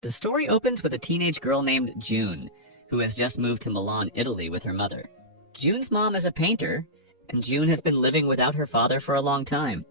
The story opens with a teenage girl named June, who has just moved to Milan, Italy with her mother. June's mom is a painter, and June has been living without her father for a long time.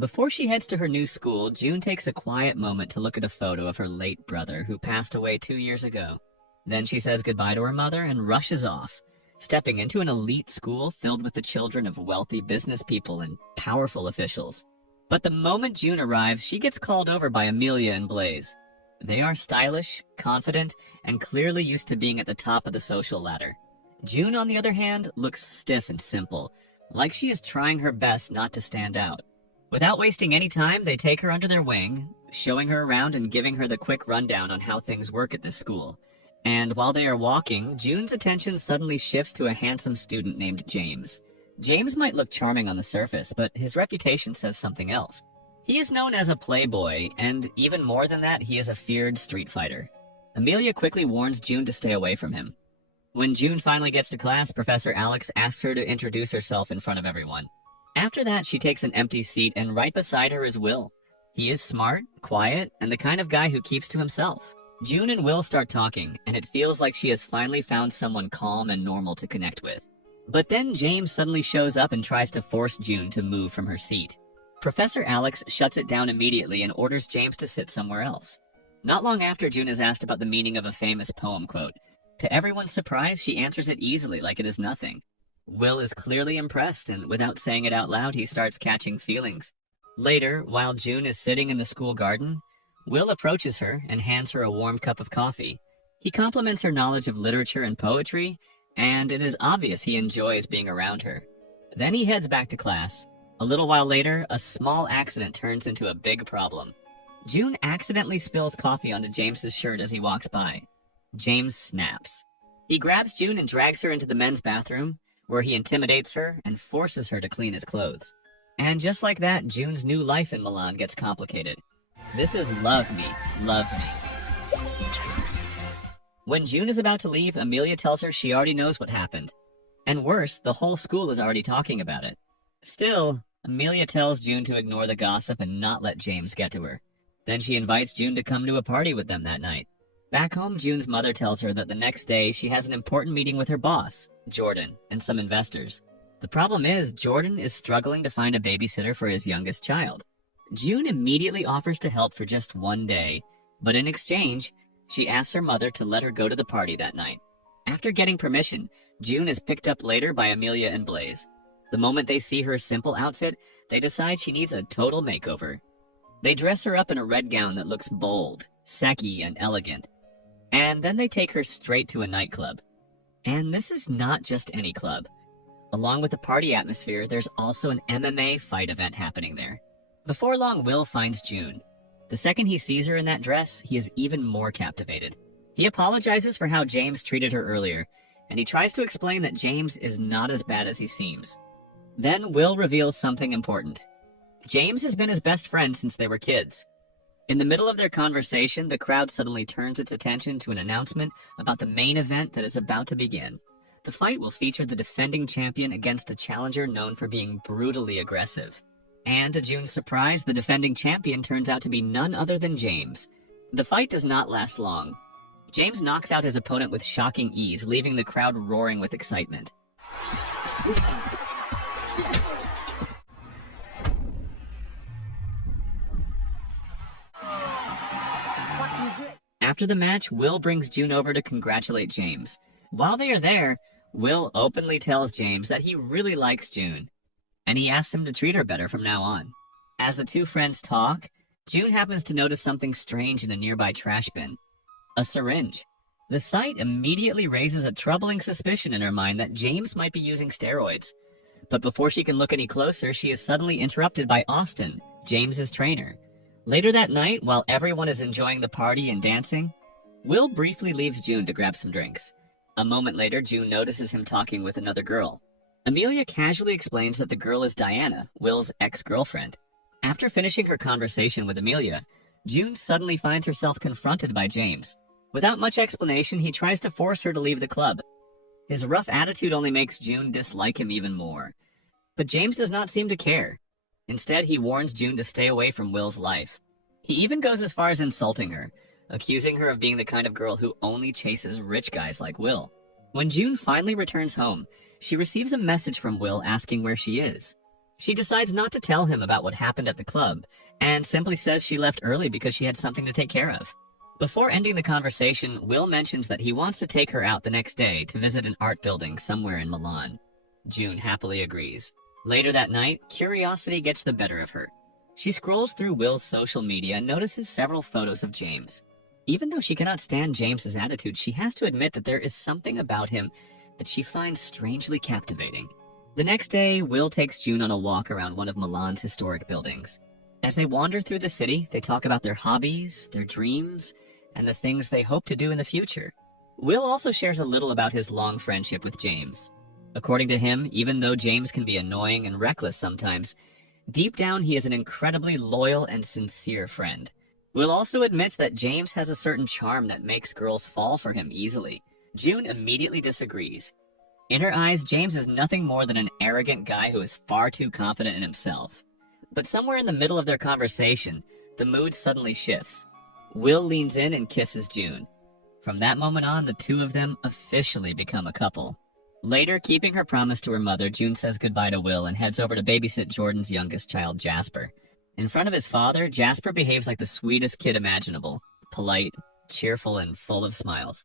Before she heads to her new school, June takes a quiet moment to look at a photo of her late brother who passed away 2 years ago. Then she says goodbye to her mother and rushes off, stepping into an elite school filled with the children of wealthy business people and powerful officials. But the moment June arrives, she gets called over by Amelia and Blaze. They are stylish, confident, and clearly used to being at the top of the social ladder. June, on the other hand, looks stiff and simple, like she is trying her best not to stand out. Without wasting any time, they take her under their wing, showing her around and giving her the quick rundown on how things work at this school. And while they are walking, June's attention suddenly shifts to a handsome student named James. James might look charming on the surface, but his reputation says something else. He is known as a playboy, and even more than that, he is a feared street fighter. Amelia quickly warns June to stay away from him. When June finally gets to class, Professor Alex asks her to introduce herself in front of everyone. After that, she takes an empty seat, and right beside her is Will. He is smart, quiet, and the kind of guy who keeps to himself. June and Will start talking, and it feels like she has finally found someone calm and normal to connect with. But then James suddenly shows up and tries to force June to move from her seat. Professor Alex shuts it down immediately and orders James to sit somewhere else. Not long after, June is asked about the meaning of a famous poem quote. To everyone's surprise, she answers it easily, like it is nothing. Will is clearly impressed, and without saying it out loud, he starts catching feelings. Later, while June is sitting in the school garden, Will approaches her and hands her a warm cup of coffee. He compliments her knowledge of literature and poetry, and it is obvious he enjoys being around her. Then he heads back to class. A little while later, a small accident turns into a big problem. June accidentally spills coffee onto James's shirt as he walks by. James snaps. He grabs June and drags her into the men's bathroom, where he intimidates her and forces her to clean his clothes. And just like that, June's new life in Milan gets complicated. This is love me, love me. When June is about to leave, Amelia tells her she already knows what happened. And worse, the whole school is already talking about it. Still, Amelia tells June to ignore the gossip and not let James get to her. Then she invites June to come to a party with them that night. Back home, June's mother tells her that the next day she has an important meeting with her boss, Jordan, and some investors. The problem is, Jordan is struggling to find a babysitter for his youngest child. June immediately offers to help for just one day, but in exchange, she asks her mother to let her go to the party that night. After getting permission, June is picked up later by Amelia and Blaze. The moment they see her simple outfit, they decide she needs a total makeover. They dress her up in a red gown that looks bold, sexy, and elegant. And then they take her straight to a nightclub. And this is not just any club. Along with the party atmosphere, there's also an MMA fight event happening there. Before long, Will finds June. The second he sees her in that dress, he is even more captivated. He apologizes for how James treated her earlier, and he tries to explain that James is not as bad as he seems. Then Will reveals something important. James has been his best friend since they were kids. In the middle of their conversation, the crowd suddenly turns its attention to an announcement about the main event that is about to begin. The fight will feature the defending champion against a challenger known for being brutally aggressive. And to June's surprise, the defending champion turns out to be none other than James. The fight does not last long. James knocks out his opponent with shocking ease, leaving the crowd roaring with excitement. After the match, Will brings June over to congratulate James. While they are there, Will openly tells James that he really likes June, and he asks him to treat her better from now on. As the two friends talk, June happens to notice something strange in a nearby trash bin. A syringe. The sight immediately raises a troubling suspicion in her mind that James might be using steroids. But before she can look any closer, she is suddenly interrupted by Austin, James's trainer. Later that night, while everyone is enjoying the party and dancing, Will briefly leaves June to grab some drinks. A moment later, June notices him talking with another girl. Amelia casually explains that the girl is Diana, Will's ex-girlfriend. After finishing her conversation with Amelia, June suddenly finds herself confronted by James. Without much explanation, he tries to force her to leave the club. His rough attitude only makes June dislike him even more. But James does not seem to care. Instead, he warns June to stay away from Will's life. He even goes as far as insulting her, accusing her of being the kind of girl who only chases rich guys like Will. When June finally returns home, she receives a message from Will asking where she is. She decides not to tell him about what happened at the club, and simply says she left early because she had something to take care of. Before ending the conversation, Will mentions that he wants to take her out the next day to visit an art building somewhere in Milan. June happily agrees. Later that night, curiosity gets the better of her. She scrolls through Will's social media and notices several photos of James. Even though she cannot stand James's attitude, she has to admit that there is something about him that she finds strangely captivating. The next day, Will takes June on a walk around one of Milan's historic buildings. As they wander through the city, they talk about their hobbies, their dreams, and the things they hope to do in the future. Will also shares a little about his long friendship with James. According to him, even though James can be annoying and reckless sometimes, deep down he is an incredibly loyal and sincere friend. Will also admits that James has a certain charm that makes girls fall for him easily. June immediately disagrees. In her eyes, James is nothing more than an arrogant guy who is far too confident in himself. But somewhere in the middle of their conversation, the mood suddenly shifts. Will leans in and kisses June. From that moment on, the two of them officially become a couple. Later, keeping her promise to her mother, June says goodbye to Will and heads over to babysit Jordan's youngest child, Jasper. In front of his father, Jasper behaves like the sweetest kid imaginable, polite, cheerful, and full of smiles.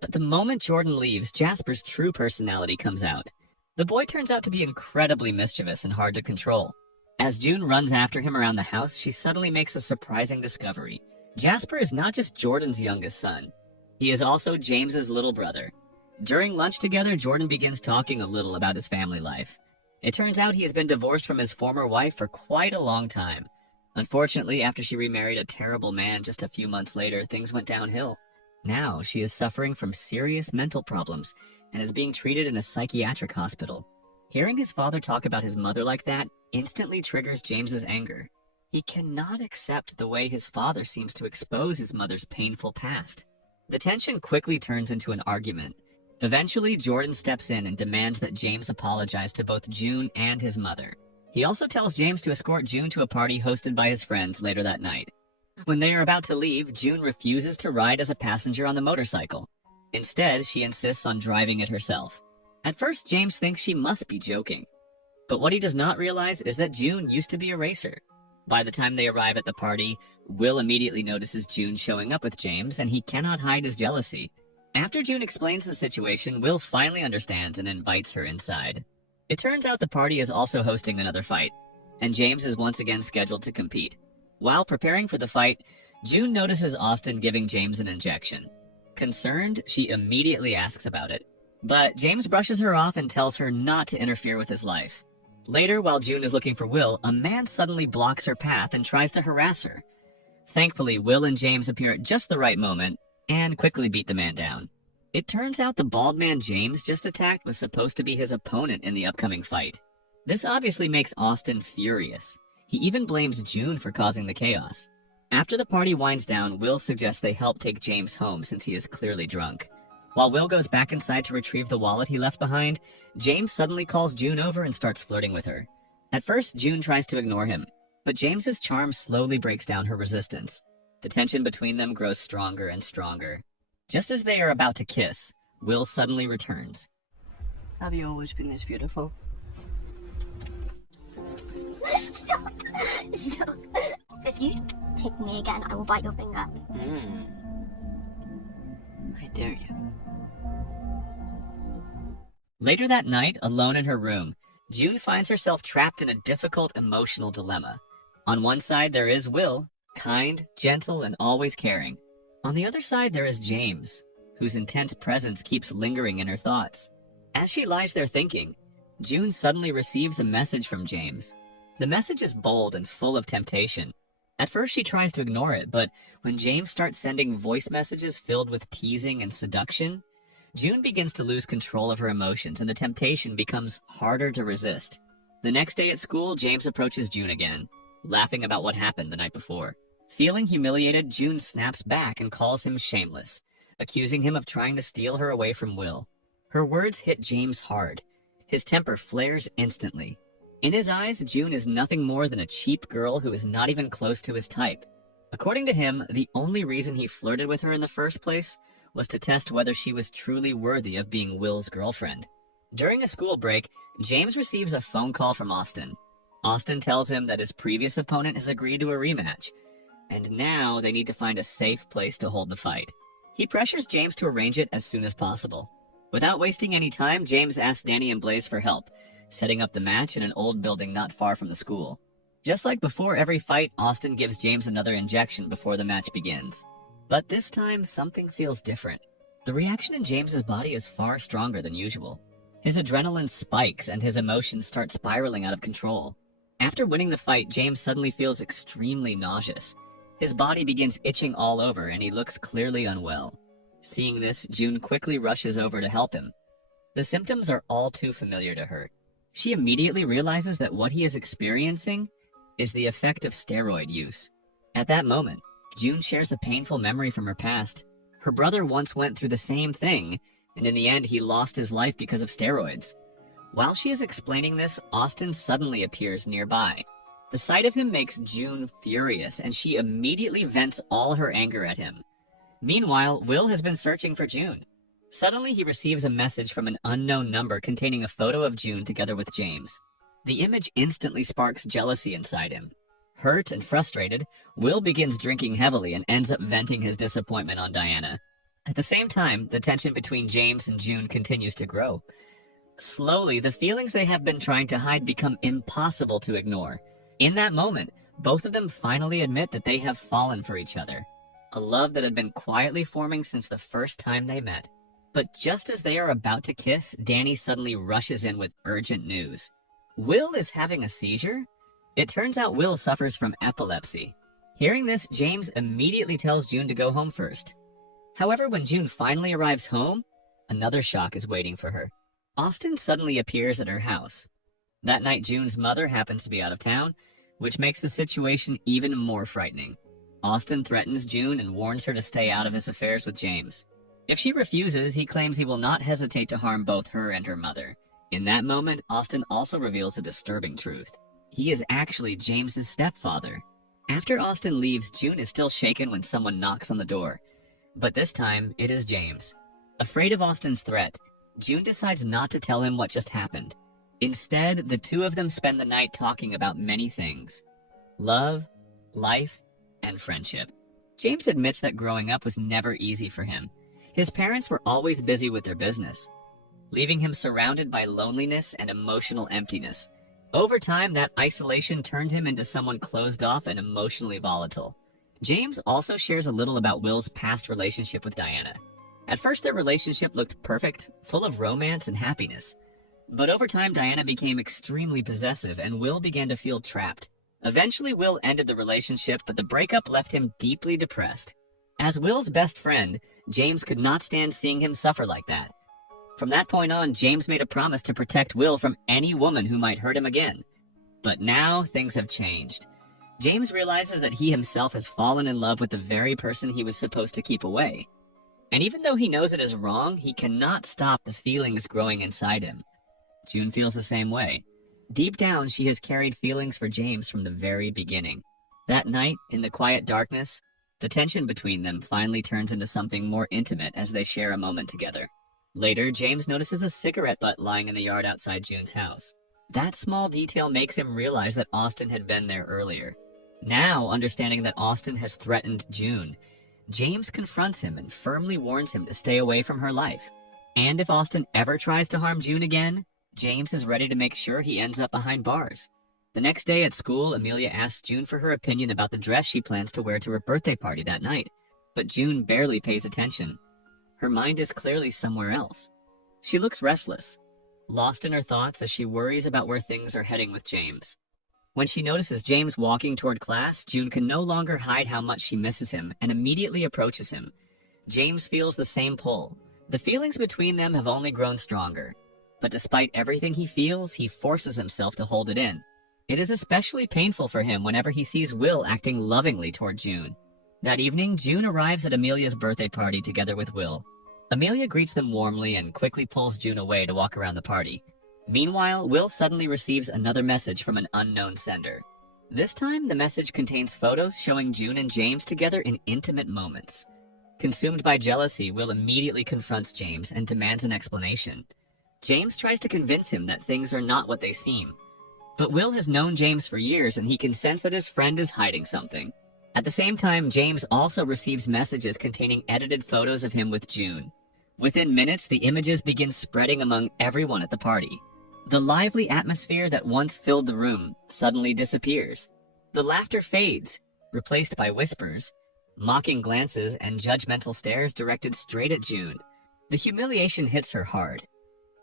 But the moment Jordan leaves, Jasper's true personality comes out. The boy turns out to be incredibly mischievous and hard to control. As June runs after him around the house, she suddenly makes a surprising discovery. Jasper is not just Jordan's youngest son. He is also James's little brother. During lunch together, Jordan begins talking a little about his family life. It turns out he has been divorced from his former wife for quite a long time. Unfortunately, after she remarried a terrible man just a few months later, things went downhill. Now, she is suffering from serious mental problems and is being treated in a psychiatric hospital. Hearing his father talk about his mother like that instantly triggers James's anger. He cannot accept the way his father seems to expose his mother's painful past. The tension quickly turns into an argument. Eventually, Jordan steps in and demands that James apologize to both June and his mother. He also tells James to escort June to a party hosted by his friends later that night. When they are about to leave, June refuses to ride as a passenger on the motorcycle. Instead, she insists on driving it herself. At first, James thinks she must be joking. But what he does not realize is that June used to be a racer. By the time they arrive at the party, Will immediately notices June showing up with James, and he cannot hide his jealousy. After June explains the situation, Will finally understands and invites her inside. It turns out the party is also hosting another fight, and James is once again scheduled to compete. While preparing for the fight, June notices Austin giving James an injection. Concerned, she immediately asks about it. But James brushes her off and tells her not to interfere with his life. Later, while June is looking for Will, a man suddenly blocks her path and tries to harass her. Thankfully, Will and James appear at just the right moment and quickly beat the man down. It turns out the bald man James just attacked was supposed to be his opponent in the upcoming fight. This obviously makes Austin furious. He even blames June for causing the chaos. After the party winds down, Will suggests they help take James home since he is clearly drunk. While Will goes back inside to retrieve the wallet he left behind, James suddenly calls June over and starts flirting with her. At first, June tries to ignore him, but James's charm slowly breaks down her resistance. The tension between them grows stronger and stronger. Just as they are about to kiss, Will suddenly returns. Have you always been this beautiful? Stop! Stop! If you tick me again, I will bite your finger. I dare you. Later that night, alone in her room, June finds herself trapped in a difficult emotional dilemma. On one side, there is Will, kind, gentle, and always caring. On the other side, there is James, whose intense presence keeps lingering in her thoughts. As she lies there thinking, June suddenly receives a message from James. The message is bold and full of temptation. At first, she tries to ignore it, but when James starts sending voice messages filled with teasing and seduction, June begins to lose control of her emotions, and the temptation becomes harder to resist. The next day at school, James approaches June again, laughing about what happened the night before. Feeling humiliated, June snaps back and calls him shameless, accusing him of trying to steal her away from Will. Her words hit James hard. His temper flares instantly. In his eyes, June is nothing more than a cheap girl who is not even close to his type. According to him, the only reason he flirted with her in the first place was to test whether she was truly worthy of being Will's girlfriend. During a school break, James receives a phone call from Austin. Austin tells him that his previous opponent has agreed to a rematch, and now they need to find a safe place to hold the fight. He pressures James to arrange it as soon as possible. Without wasting any time, James asks Danny and Blaze for help, setting up the match in an old building not far from the school. Just like before every fight, Austin gives James another injection before the match begins. But this time, something feels different. The reaction in James's body is far stronger than usual. His adrenaline spikes and his emotions start spiraling out of control. After winning the fight, James suddenly feels extremely nauseous. His body begins itching all over and he looks clearly unwell. Seeing this, June quickly rushes over to help him. The symptoms are all too familiar to her. She immediately realizes that what he is experiencing is the effect of steroid use. At that moment, June shares a painful memory from her past. Her brother once went through the same thing, and in the end he lost his life because of steroids. While she is explaining this, Austin suddenly appears nearby. The sight of him makes June furious, and she immediately vents all her anger at him. Meanwhile, Will has been searching for June. Suddenly he receives a message from an unknown number containing a photo of June together with James. The image instantly sparks jealousy inside him. Hurt and frustrated, Will begins drinking heavily and ends up venting his disappointment on Diana. At the same time, the tension between James and June continues to grow. Slowly, the feelings they have been trying to hide become impossible to ignore. In that moment, both of them finally admit that they have fallen for each other. A love that had been quietly forming since the first time they met. But just as they are about to kiss, Danny suddenly rushes in with urgent news. Will is having a seizure? It turns out Will suffers from epilepsy. Hearing this, James immediately tells June to go home first. However, when June finally arrives home, another shock is waiting for her. Austin suddenly appears at her house. That night, June's mother happens to be out of town, which makes the situation even more frightening. Austin threatens June and warns her to stay out of his affairs with James. If she refuses, he claims he will not hesitate to harm both her and her mother. In that moment, Austin also reveals a disturbing truth. He is actually James's stepfather. After Austin leaves, June is still shaken when someone knocks on the door. But this time, it is James. Afraid of Austin's threat, June decides not to tell him what just happened. Instead, the two of them spend the night talking about many things. Love, life, and friendship. James admits that growing up was never easy for him. His parents were always busy with their business, leaving him surrounded by loneliness and emotional emptiness. Over time, that isolation turned him into someone closed off and emotionally volatile. James also shares a little about Will's past relationship with Diana. At first, their relationship looked perfect, full of romance and happiness. But over time, Diana became extremely possessive and Will began to feel trapped. Eventually, Will ended the relationship, but the breakup left him deeply depressed. As Will's best friend, James could not stand seeing him suffer like that. From that point on, James made a promise to protect Will from any woman who might hurt him again. But now, things have changed. James realizes that he himself has fallen in love with the very person he was supposed to keep away. And even though he knows it is wrong, he cannot stop the feelings growing inside him. June feels the same way. Deep down, she has carried feelings for James from the very beginning. That night, in the quiet darkness, the tension between them finally turns into something more intimate as they share a moment together. Later, James notices a cigarette butt lying in the yard outside June's house. That small detail makes him realize that Austin had been there earlier. Now, understanding that Austin has threatened June, James confronts him and firmly warns him to stay away from her life. And if Austin ever tries to harm June again, James is ready to make sure he ends up behind bars. The next day at school, Amelia asks June for her opinion about the dress she plans to wear to her birthday party that night. But June barely pays attention. Her mind is clearly somewhere else. She looks restless, lost in her thoughts as she worries about where things are heading with James. When she notices James walking toward class, June can no longer hide how much she misses him and immediately approaches him. James feels the same pull. The feelings between them have only grown stronger. But despite everything he feels, he forces himself to hold it in. It is especially painful for him whenever he sees Will acting lovingly toward June. That evening, June arrives at Amelia's birthday party together with Will. Amelia greets them warmly and quickly pulls June away to walk around the party. Meanwhile, Will suddenly receives another message from an unknown sender. This time, the message contains photos showing June and James together in intimate moments. Consumed by jealousy, Will immediately confronts James and demands an explanation. James tries to convince him that things are not what they seem. But Will has known James for years and he can sense that his friend is hiding something. At the same time, James also receives messages containing edited photos of him with June. Within minutes, the images begin spreading among everyone at the party. The lively atmosphere that once filled the room suddenly disappears. The laughter fades, replaced by whispers, mocking glances, and judgmental stares directed straight at June. The humiliation hits her hard.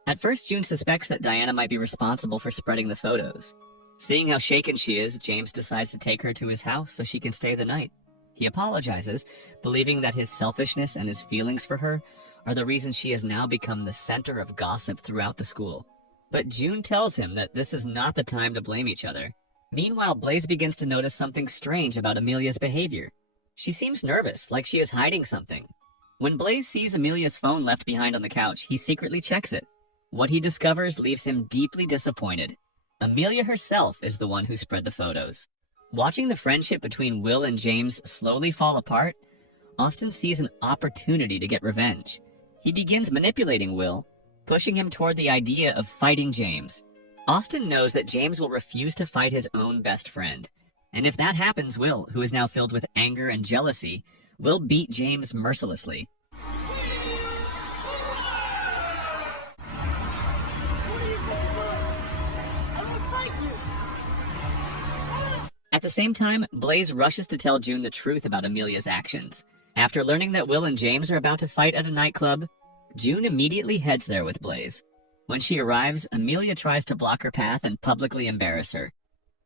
At first, June suspects that Diana might be responsible for spreading the photos. Seeing how shaken she is, James decides to take her to his house so she can stay the night. He apologizes, believing that his selfishness and his feelings for her are the reason she has now become the center of gossip throughout the school. But June tells him that this is not the time to blame each other. Meanwhile, Blaze begins to notice something strange about Amelia's behavior. She seems nervous, like she is hiding something. When Blaze sees Amelia's phone left behind on the couch, he secretly checks it. What he discovers leaves him deeply disappointed. Amelia herself is the one who spread the photos. Watching the friendship between Will and James slowly fall apart, Austin sees an opportunity to get revenge. He begins manipulating Will, pushing him toward the idea of fighting James. Austin knows that James will refuse to fight his own best friend. And if that happens, Will, who is now filled with anger and jealousy, will beat James mercilessly. At the same time, Blaze rushes to tell June the truth about Amelia's actions. After learning that Will and James are about to fight at a nightclub, June immediately heads there with Blaze. When she arrives, Amelia tries to block her path and publicly embarrass her.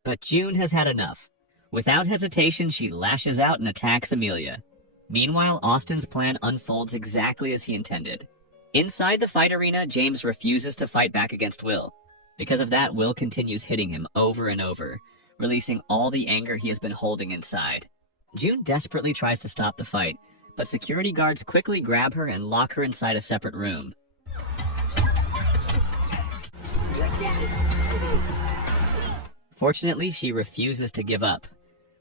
But June has had enough. Without hesitation, she lashes out and attacks Amelia. Meanwhile, Austin's plan unfolds exactly as he intended. Inside the fight arena, James refuses to fight back against Will. Because of that, Will continues hitting him over and over, releasing all the anger he has been holding inside. June desperately tries to stop the fight, but security guards quickly grab her and lock her inside a separate room. Fortunately, she refuses to give up.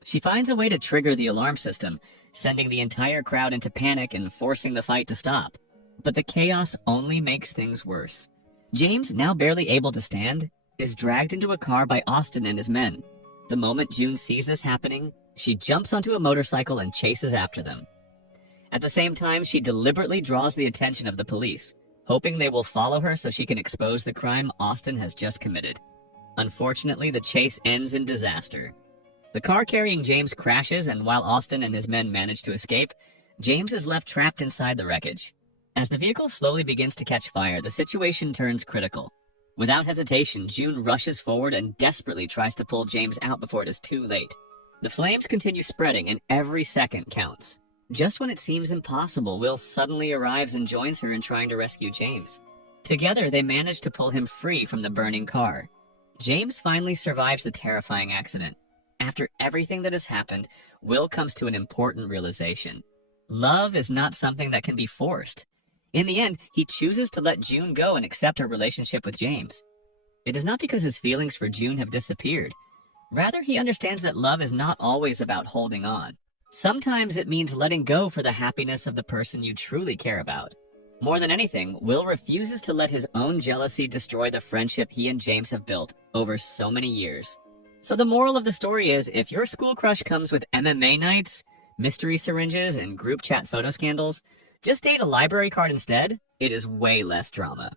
She finds a way to trigger the alarm system, sending the entire crowd into panic and forcing the fight to stop. But the chaos only makes things worse. James, now barely able to stand, is dragged into a car by Austin and his men. The moment June sees this happening, she jumps onto a motorcycle and chases after them. At the same time, she deliberately draws the attention of the police, hoping they will follow her so she can expose the crime Austin has just committed. Unfortunately, the chase ends in disaster. The car carrying James crashes, and while Austin and his men manage to escape, James is left trapped inside the wreckage. As the vehicle slowly begins to catch fire, the situation turns critical. Without hesitation, June rushes forward and desperately tries to pull James out before it is too late. The flames continue spreading, and every second counts. Just when it seems impossible, Will suddenly arrives and joins her in trying to rescue James. Together, they manage to pull him free from the burning car. James finally survives the terrifying accident. After everything that has happened, Will comes to an important realization. Love is not something that can be forced. In the end, he chooses to let June go and accept her relationship with James. It is not because his feelings for June have disappeared. Rather, he understands that love is not always about holding on. Sometimes it means letting go for the happiness of the person you truly care about. More than anything, Will refuses to let his own jealousy destroy the friendship he and James have built over so many years. So the moral of the story is, if your school crush comes with MMA nights, mystery syringes, and group chat photo scandals, just date a library card instead. It is way less drama.